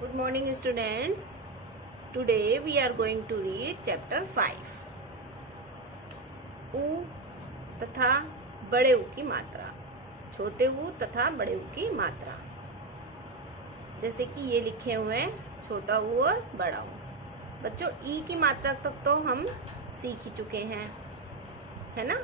Good morning students. Today we are going to read chapter 5. ऊ तथा बड़े ऊ की मात्रा, छोटे ऊ तथा बड़े ऊ की मात्रा। जैसे कि ये लिखे हुए हैं छोटा ऊ और बड़ा ऊ। बच्चों ई की मात्रा तक तो हम सीख ही चुके हैं, है ना।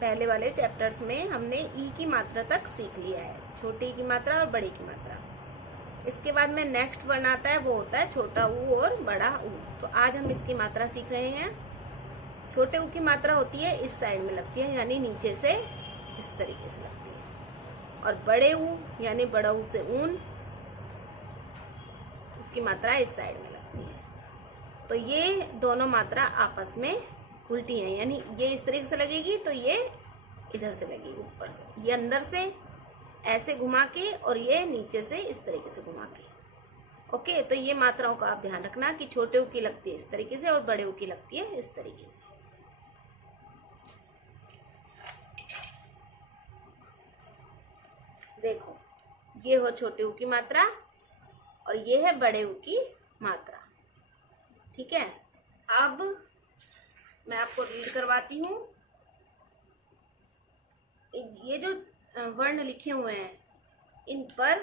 पहले वाले चैप्टर्स में हमने ई की मात्रा तक सीख लिया है, छोटी की मात्रा और बड़ी की मात्रा। इसके बाद में नेक्स्ट वर्ण आता है, वो होता है छोटा ऊ और बड़ा ऊ। तो आज हम इसकी मात्रा सीख रहे हैं। छोटे ऊ की मात्रा होती है इस साइड में लगती है, यानी नीचे से इस तरीके से लगती है। और बड़े ऊ यानी बड़ा ऊ से ऊन, उसकी मात्रा इस साइड में लगती है। तो ये दोनों मात्रा आपस में उल्टी हैं, यानी ये इस तरीके से लगेगी तो ये इधर से लगेगी ऊपर से, ये अंदर से ऐसे घुमा के और ये नीचे से इस तरीके से घुमा के। ओके, तो ये मात्राओं का आप ध्यान रखना कि छोटे ऊ की लगती है इस तरीके से और बड़े ऊ की लगती है इस तरीके से। देखो, ये हो छोटे ऊ की मात्रा और ये है बड़े ऊ की मात्रा। ठीक है, अब मैं आपको रीड करवाती हूँ। ये जो वर्ण लिखे हुए हैं इन पर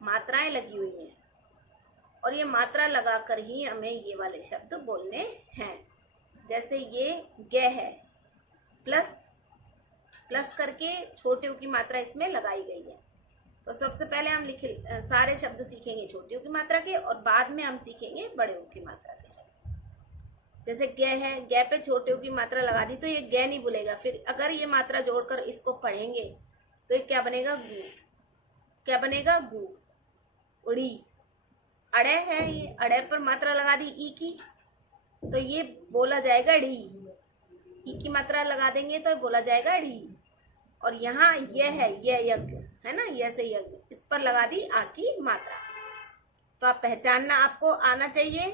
मात्राएं लगी हुई हैं और ये मात्रा लगाकर ही हमें ये वाले शब्द बोलने हैं। जैसे ये गे है, प्लस प्लस करके छोटे ऊ की मात्रा इसमें लगाई गई है। तो सबसे पहले हम सारे शब्द सीखेंगे छोटे ऊ की मात्रा के और बाद में हम सीखेंगे बड़े ऊ की मात्रा के शब्द। जैसे गे है, गे पे छोटे ऊ की मात्रा लगा दी तो ये गे नहीं बोलेगा। फिर अगर ये मात्रा जोड़कर इसको पढ़ेंगे तो ये क्या बनेगा? गु। क्या बनेगा? गु। उड़ी। अड़े है, ये अड़े पर मात्रा लगा दी ई की तो ये बोला जाएगा डी। ई की मात्रा लगा देंगे तो बोला जाएगा डी। और यहाँ ये है, ये यज्ञ है ना, ये से यज्ञ, इस पर लगा दी आ की मात्रा। तो आप पहचानना आपको आना चाहिए,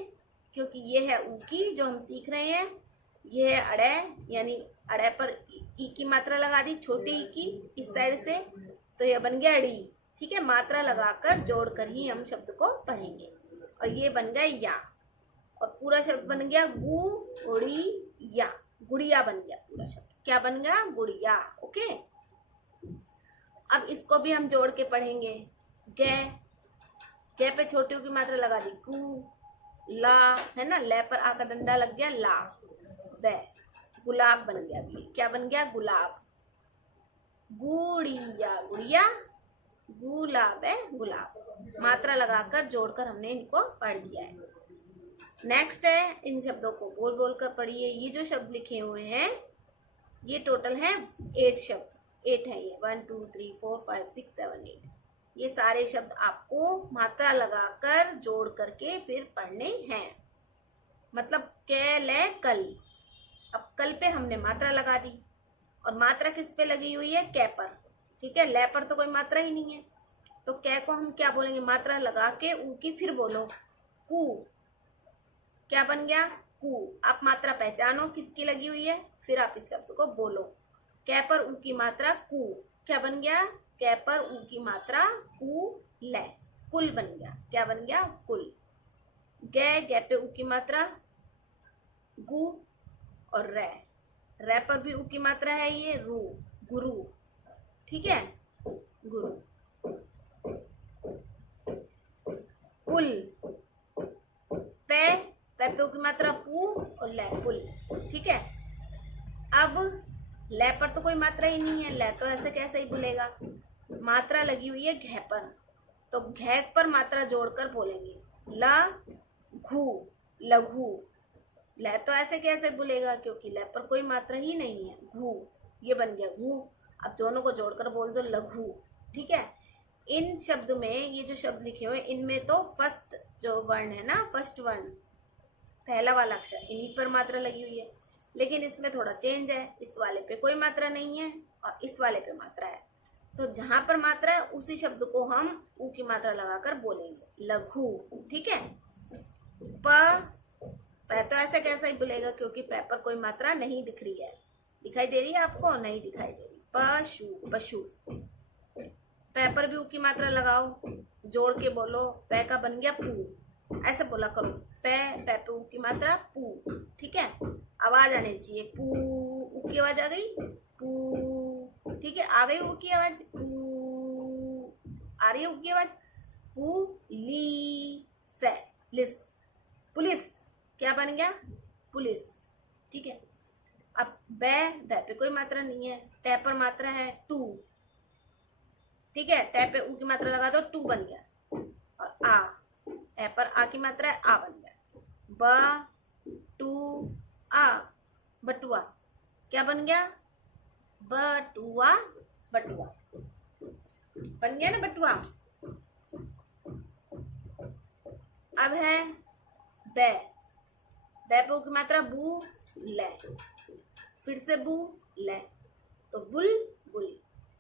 क्योंकि ये है ऊ की जो हम सीख रहे हैं, ये है अड़े, यानी अड़े पर ई की मात्रा लगा दी छोटी ई की इस साइड से, तो यह बन गया डी। ठीक है, मात्रा लगाकर जोड़कर ही हम शब्द को पढ़ेंगे। और ये बन गया या, और पूरा शब्द बन गया गु उड़ी या, गुड़िया बन गया पूरा शब्द। क्या बन गया? गुड़िया। ओके, अब इसको भी हम जोड़ के पढ़ेंगे। गे, गे पे छोटी ऊ की मात्रा लगा दी गु। ला है ना, ले पर आकर डंडा लग गया ला। बे, गुलाब बन गया। भी क्या बन गया? गुलाब। गुड़िया गुड़िया, गुलाब है गुलाब। मात्रा लगाकर जोड़कर हमने इनको पढ़ दिया है। नेक्स्ट है, इन शब्दों को बोल बोल कर पढ़िए। ये जो शब्द लिखे हुए हैं ये टोटल है 8 शब्द। 8 है ये, 1 2 3 4 5 6 7 8। ये सारे शब्द आपको मात्रा लगाकर जोड़ करके फिर पढ़ने हैं। मतलब के ले कल, अब कल पे हमने मात्रा लगा दी और मात्रा किस पे लगी हुई है? कै पर। ठीक है, ले पर तो कोई मात्रा ही नहीं है, तो कै को हम क्या बोलेंगे? मात्रा लगा के ऊ की फिर बोलो कु। क्या बन गया? कु। आप मात्रा पहचानो किसकी लगी हुई है, फिर आप इस शब्द को बोलो। कै पर ऊ की मात्रा कु, क्या बन गया? कै पर ऊ की मात्रा कु ले, कुल बन गया। क्या बन गया? कुल। गे, गे पे ऊ की मात्रा गु और रे, रे पर भी ऊ की मात्रा है ये रू, गुरु। ठीक है, गुरु। पुल, पे, पे ऊ की मात्रा पू और ले, पुल। ठीक है, अब ले पर तो कोई मात्रा ही नहीं है, ले तो ऐसे कैसे ही बोलेगा। मात्रा लगी हुई है घे पर, तो घे पर मात्रा जोड़कर बोलेंगे ल घू, लघु। ले तो ऐसे कैसे बोलेगा, क्योंकि ले पर कोई मात्रा ही नहीं है। घू, ये बन गया घू। अब दोनों को जोड़कर बोल दो लघु। ठीक है, इन शब्द में ये जो शब्द लिखे हुए इनमें तो फर्स्ट जो वर्ण है ना, फर्स्ट वर्ण पहला वाला अक्षर, इन्हीं पर मात्रा लगी हुई है। लेकिन इसमें थोड़ा चेंज है, इस वाले पे कोई मात्रा नहीं है और इस वाले पे मात्रा है। तो जहां पर मात्रा है उसी शब्द को हम ऊ की मात्रा लगाकर बोलेंगे लघु। ठीक है, प तो ऐसे कैसे ही बोलेगा, क्योंकि पे पर कोई मात्रा नहीं दिख रही है। दिखाई दे रही है आपको? नहीं दिखाई दे रही। पशु, पशु। पे पर भी ऊ की मात्रा लगाओ, जोड़ के बोलो। पे का बन गया पू, ऐसे बोला करो, पे पे पे ऊ की मात्रा पू, ठीक है। आवाज आनी चाहिए, पू, ऊ की आवाज आ गई, पू, ठीक है, आ गई ऊ की आवाज, पू, आ रही है ऊ की आवाज, पुलिस, लिस, पुलिस, क्या बन गया, पुलिस, ठीक है। अब बै पे कोई मात्रा नहीं है, टे पर मात्रा है टू, ठीक है, टे पे ऊ की मात्रा लगा दो, टू बन गया। और आ, ए पर आ की मात्रा है, आ बन गया। ब टू आ, बटुआ, क्या बन गया, बटुआ, बटुआ बन गया ना, बटुआ। अब है बै, बै पे ऊ की मात्रा बू ले, फिर से बू ले, तो बुल बुल,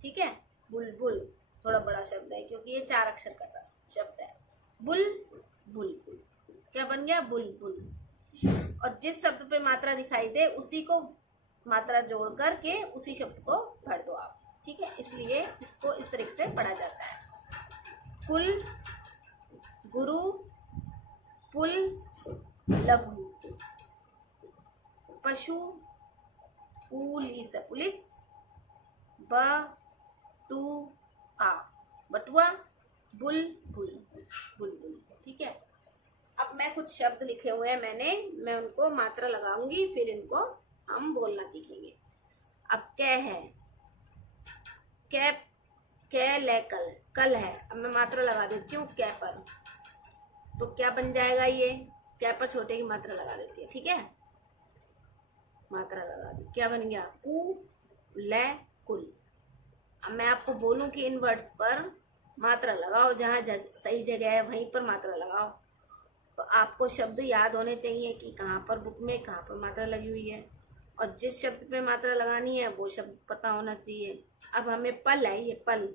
ठीक है, बुलबुल, थोड़ा बड़ा शब्द है क्योंकि ये 4 अक्षर का शब्द है। बुल बुल, क्या बन गया, बुलबुल। और जिस शब्द पे मात्रा दिखाई दे उसी को मात्रा जोड़ करके उसी शब्द को पढ़ दो आप, ठीक है। इसलिए इसको इस तरीके से पढ़ा जाता है। कुल, गुरु, पुल, लघु, पशु, पुलिस, पुलिस, ब टू आ, बटुआ, बुल बुल, बुलबुल, ठीक है। अब मैं कुछ शब्द लिखे हुए हैं मैंने, मैं उनको मात्रा लगाऊंगी, फिर इनको हम बोलना सीखेंगे। अब कै है, कै, कै ले कल, कल है। अब मैं मात्रा लगा देती हूँ कै पर, तो क्या बन जाएगा, ये कै पर छोटे की मात्रा लगा देती है, ठीक है, मात्रा लगा दी, क्या बन गया, कु ले कुल। अब मैं आपको बोलूं कि इन वर्ड्स पर मात्रा लगाओ, जहाँ सही जगह है वहीं पर मात्रा लगाओ, तो आपको शब्द याद होने चाहिए कि कहाँ पर बुक में कहाँ पर मात्रा लगी हुई है, और जिस शब्द पे मात्रा लगानी है वो शब्द पता होना चाहिए। अब हमें पल है, ये पल,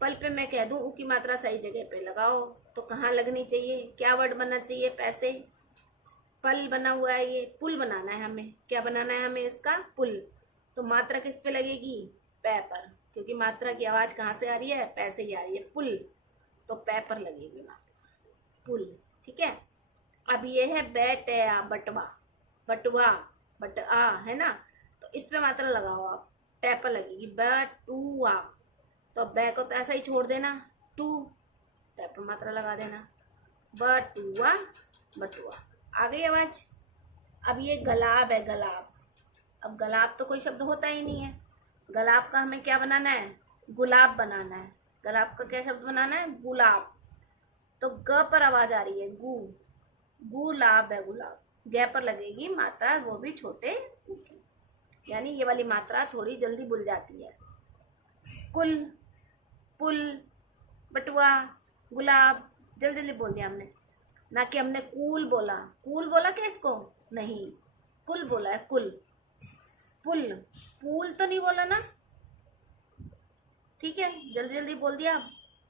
पल पे मैं कह दूं ऊ की मात्रा सही जगह पे लगाओ, तो कहाँ लगनी चाहिए, क्या वर्ड बनना चाहिए, पैसे, पल बना हुआ है, ये पुल बनाना है हमें, क्या बनाना है हमें, इसका पुल, तो मात्रा किस पे लगेगी, पै पर, क्योंकि मात्रा की आवाज कहाँ से आ रही है, पै से ही आ रही है, पुल, तो पै पर लगेगी मात्रा, पुल, ठीक है। अब ये है बैटया, बटवा, बटवा, बटआ है ना, तो इस पे मात्रा लगाओ आप, टै पर लगेगी, बटुआ, तो बै को तो ऐसा ही छोड़ देना, टू, टै पर मात्रा लगा देना, बटुआ, बटुआ, आ गई आवाज। अब ये गलाब है, गलाब, अब गलाब तो कोई शब्द होता ही नहीं है, गलाब का हमें क्या बनाना है, गुलाब बनाना है, गलाब का क्या शब्द बनाना है, गुलाब, तो ग पर आवाज आ रही है, गु, गुलाब है, गुलाब, गे पर लगेगी मात्रा, वो भी छोटे की, यानी ये वाली मात्रा थोड़ी जल्दी भूल जाती है। कुल, पुल, बटुआ, गुलाब, जल्दी जल्दी बोल दिया हमने, ना कि हमने कूल बोला, कूल बोला क्या इसको, नहीं, कुल बोला है, कुल, पुल, पूल तो नहीं बोला ना, ठीक है, जल्दी जल्दी बोल दिया।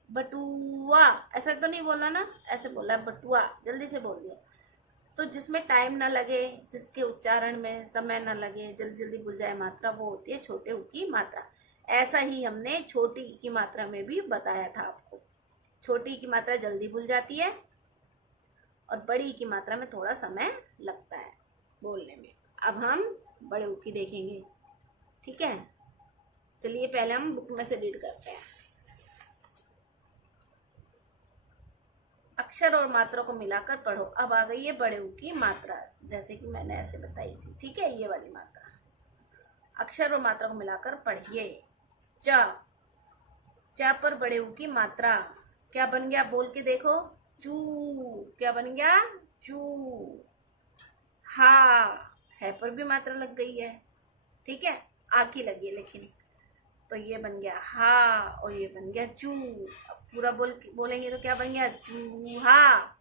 बटुआ, ऐसा तो नहीं बोला ना, ऐसे बोला है बटुआ, जल्दी से बोल दिया, तो जिसमें टाइम ना लगे, जिसके उच्चारण में समय ना लगे, जल्दी जल्दी भूल जाए मात्रा, वो होती है छोटे ऊ की मात्रा। ऐसा ही हमने छोटी की मात्रा में भी बताया था आपको, छोटी की मात्रा जल्दी भूल जाती है और बड़ी की मात्रा में थोड़ा समय लगता है बोलने में। अब हम बड़े ऊ की देखेंगे, ठीक है, चलिए पहले हम बुक में से रीड करते हैं। अक्षर और मात्रा को मिलाकर पढ़ो। अब आ गई है बड़े ऊ की मात्रा, जैसे कि मैंने ऐसे बताई थी, ठीक है, ये वाली मात्रा। अक्षर और मात्रा को मिलाकर पढ़िए। च, च पर बड़े ऊ की मात्रा, क्या बन गया, बोल के देखो, चू, क्या बन गया, चू। हा, है पर भी मात्रा लग गई है, ठीक है, आ की लगी है लेकिन, तो ये बन गया हा और ये बन गया चू। अब पूरा बोलेंगे तो क्या बन गया, चूहा,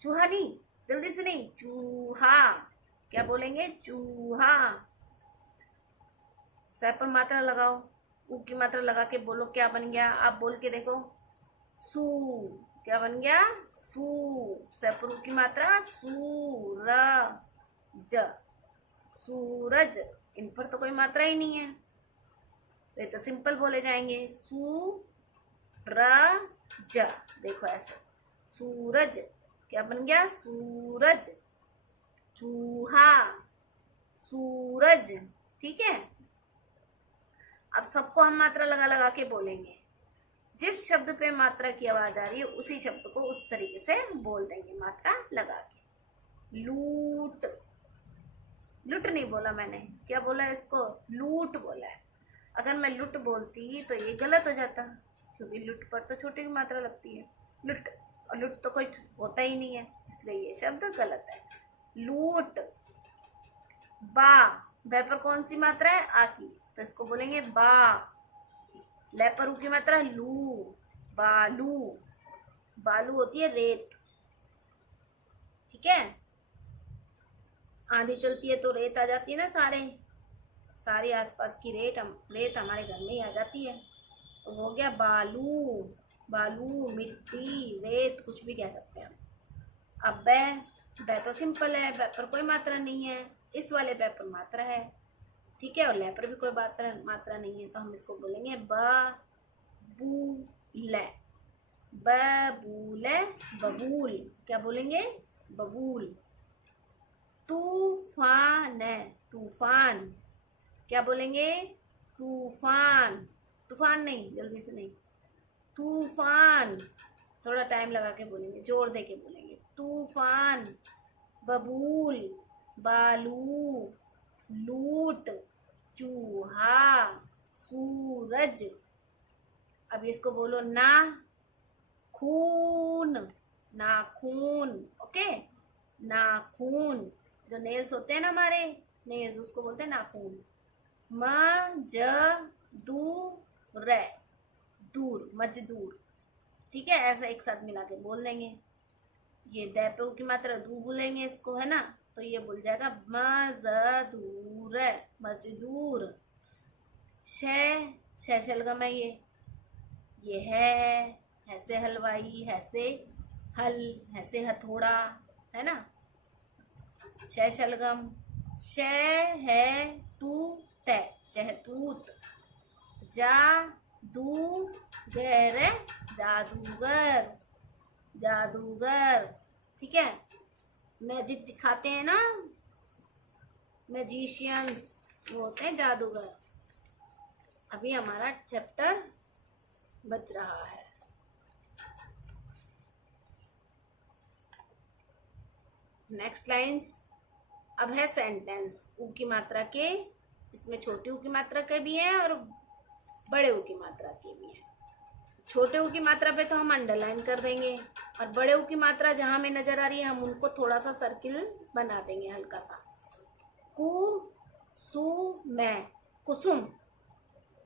चूहा नहीं, जल्दी से नहीं, चूहा, क्या बोलेंगे, चूहा। सह पर मात्रा लगाओ, ऊ की मात्रा लगा के बोलो, क्या बन गया, आप बोल के देखो, सू, क्या बन गया, सू। सह पर ऊ की मात्रा, सूरज, सूरज, इन पर तो कोई मात्रा ही नहीं है, तो ये तो सिंपल बोले जाएंगे, सूरज, देखो ऐसे, सूरज, क्या बन गया? सूरज। चूहा, सूरज। ठीक है, अब सबको हम मात्रा लगा लगा के बोलेंगे। जिस शब्द पे मात्रा की आवाज आ रही है उसी शब्द को उस तरीके से बोल देंगे मात्रा लगा के। लूट, लुट नहीं बोला मैंने, क्या बोला इसको? लूट बोला है। अगर मैं लुट बोलती तो ये गलत हो जाता, क्योंकि लुट पर तो छोटी की मात्रा लगती है। लुट, और लुट तो कोई होता ही नहीं है, इसलिए ये शब्द गलत है। लूट। बा, बै पर कौन सी मात्रा है? आ की, तो इसको बोलेंगे बा। ले पर ऊ की मात्रा लू, बालू। बालू होती है रेत। ठीक है, आंधी चलती है तो रेत आ जाती है ना, सारी आसपास की रेत हमारे घर में ही आ जाती है, तो हो गया बालू। बालू, मिट्टी, रेत, कुछ भी कह सकते हैं हम। अब बै तो सिंपल है, बै पर कोई मात्रा नहीं है, इस वाले बै पर मात्रा है। ठीक है, और ले पर भी कोई मात्रा नहीं है, तो हम इसको बोलेंगे ब बू ले। बबूले, बबूल। क्या बोलेंगे? बबूल। तूफान है, तूफान। क्या बोलेंगे? तूफान। तूफान नहीं, जल्दी से नहीं, तूफान। थोड़ा टाइम लगा के बोलेंगे, जोर दे के बोलेंगे। तूफान, बबूल, बालू, लूट, चूहा, सूरज। अब इसको बोलो ना खून, नाखून। ओके, नाखून। जो नेल्स होते हैं ना हमारे, नेल्स, उसको बोलते हैं नाखून। मजदूर, दूर, मजदूर। ठीक है, ऐसा एक साथ मिला के बोल देंगे। ये दै पे की मात्रा दू बोलेंगे इसको, है ना, तो ये बोल जाएगा मजदूर, मजदूर। शह शलगम है ये है से हलवाई, है हल, है हथौड़ा, है ना। शह शलगम। शह है तू तय, शहतूत। जादूगर, जादूगर, जादूगर। ठीक है, मैजिक दिखाते हैं ना, मैजिशियंस, वो होते हैं जादूगर। अभी हमारा चैप्टर बच रहा है। Next lines. अब है सेंटेंस। ऊ की मात्रा के, इसमें छोटी ऊ की मात्रा के भी हैं और बड़े ऊ की मात्रा के भी हैं। छोटे ऊ की मात्रा पे तो हम अंडरलाइन कर देंगे, और बड़े ऊ की मात्रा जहां हमें नजर आ रही है हम उनको थोड़ा सा सर्किल बना देंगे, हल्का सा। कु सु मैं, कुसुम।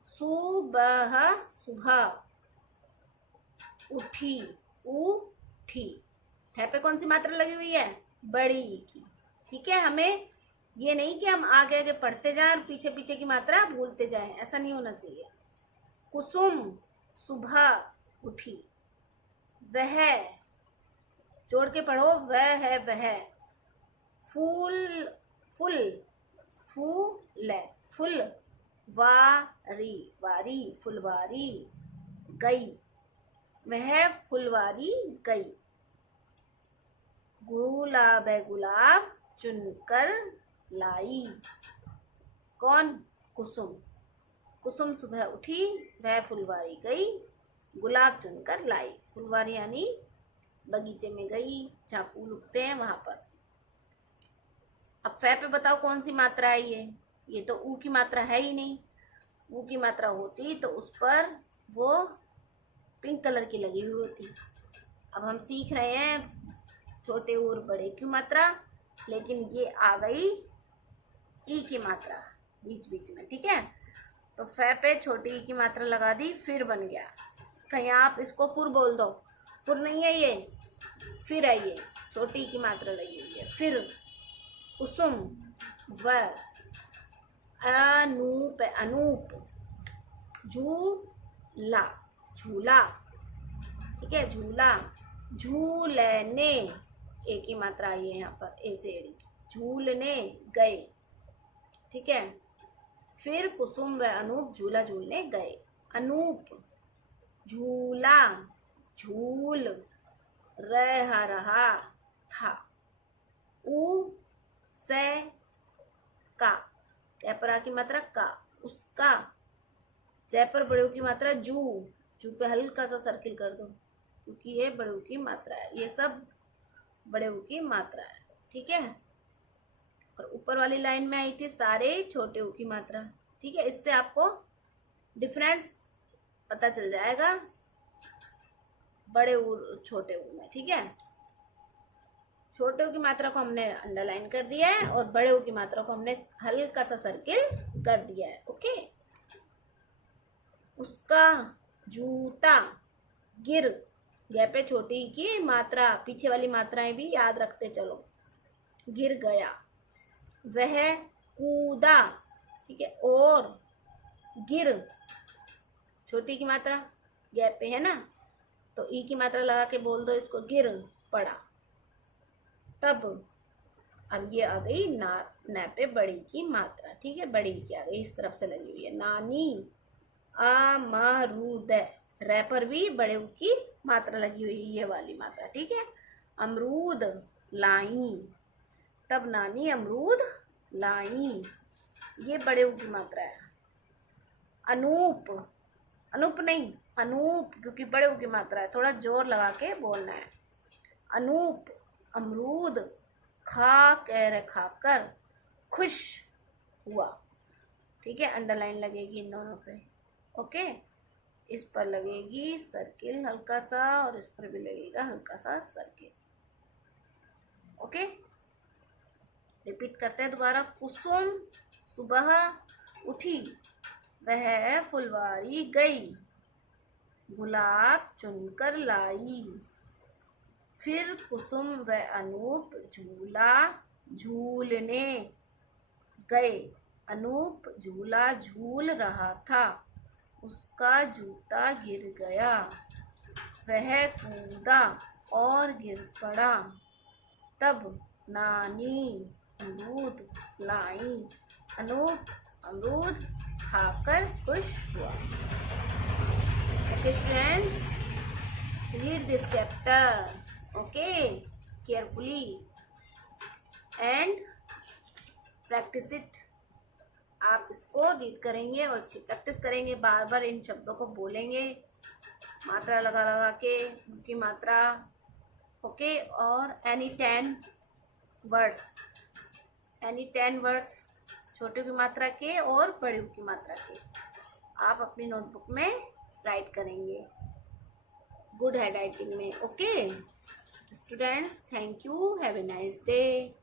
सुबह, सुबह। उठी, उठी। थे पे कौन सी मात्रा लगी हुई है? बड़ी की। ठीक है, हमें ये नहीं कि हम आगे आगे पढ़ते जाएं और पीछे पीछे की मात्रा भूलते जाएं, ऐसा नहीं होना चाहिए। कुसुम, सुबह उठी। वह, जोड़ के पढ़ो, वह है वह। फूल, फुल, फूल, फुल। वारी, वारी, फुलवारी। गई, वह फुलवारी गई। गुलाब है गुलाब, चुनकर लाई। कौन? कुसुम। कुसुम सुबह उठी, वह फुलवारी गई, गुलाब चुनकर लाई। फुलवारी यानी बगीचे में गई जहाँ फूल उगते हैं वहां पर। अब फै पे बताओ कौन सी मात्रा है ये तो ऊ की मात्रा है ही नहीं। ऊ की मात्रा होती तो उस पर वो पिंक कलर की लगी हुई होती। अब हम सीख रहे हैं छोटे और बड़े की मात्रा, लेकिन ये आ गई ई की मात्रा बीच बीच में। ठीक है, तो फै पे छोटी ई की मात्रा लगा दी, फिर बन गया। कहीं आप इसको फुर बोल दो, फुर नहीं है ये, फिर है ये, छोटी ई की मात्रा लगी हुई है। फिर कुसुम, व। अनूप, अनूप। झूला, झूला। ठीक है, झूला। झूलने, एक ही मात्रा आई है यहाँ पर, ए से एड़ी की। झूलने गए। ठीक है, फिर कुसुम व अनूप झूला झूलने गए। अनूप, झूला, झूल, रहा, खा, ऊ से का, कै पर आ की मात्रा का, उसका, जय पर बड़े ऊ की मात्रा जू, जू पे हल्का सा सर्किल कर दो क्योंकि ये बड़े ऊ की मात्रा है, ये सब बड़े ऊ की मात्रा है, ठीक है। और ऊपर वाली लाइन में आई थी सारे छोटे ऊ की मात्रा, ठीक है। इससे आपको डिफरेंस पता चल जाएगा बड़े ऊ छोटे ऊ में, ठीक है। छोटे ऊ की मात्रा को हमने अंडरलाइन कर दिया है और बड़े ऊ की मात्रा को हमने हल्का सा सर्किल कर दिया है, ओके। उसका जूता गिर, गै पे छोटी की मात्रा, पीछे वाली मात्राएं भी याद रखते चलो, गिर गया। वह कूदा, ठीक है, और गिर, छोटी की मात्रा गै पे है ना, तो ई की मात्रा लगा के बोल दो इसको, गिर पड़ा। तब अब ये आ गई ना, न पे बड़ी की मात्रा, ठीक है, बड़ी की आ गई, इस तरफ से लगी हुई है। नानी अमरूद, रै पर भी बड़े ऊ की मात्रा लगी हुई है, ये वाली मात्रा, ठीक है। अमरूद लाई, तब नानी अमरूद लाई, ये बड़े ऊ की मात्रा है। अनूप, अनूप नहीं अनूप, क्योंकि बड़े ऊ की मात्रा है, थोड़ा जोर लगा के बोलना है। अनूप अमरूद खा कर, खाकर खुश हुआ, ठीक है। अंडरलाइन लगेगी इन दोनों पे, ओके। इस पर लगेगी सर्किल हल्का सा और इस पर भी लगेगा हल्का सा सर्किल, ओके। रिपीट करते हैं दोबारा। कुसुम सुबह उठी, वह फुलवारी गई, गुलाब चुनकर लाई। फिर कुसुम व अनूप झूला झूलने गए, अनूप झूला झूल रहा था, उसका जूता गिर गया, वह कूदा और गिर पड़ा। तब नानी अमरूद लाई, अनूप अमरूद खाकर खुश हुआ। Okay students, read this chapter, okay, carefully and practice it। आप इसको रीड करेंगे और इसकी प्रैक्टिस करेंगे, बार बार इन शब्दों को बोलेंगे, मात्रा लगा लगा के उनकी मात्रा, ओके। और एनी 10 वर्ड्स छोटे की मात्रा के और बड़े की मात्रा के आप अपनी नोटबुक में राइट करेंगे गुड हैंड राइटिंग में, okay students. Thank you, have a nice day.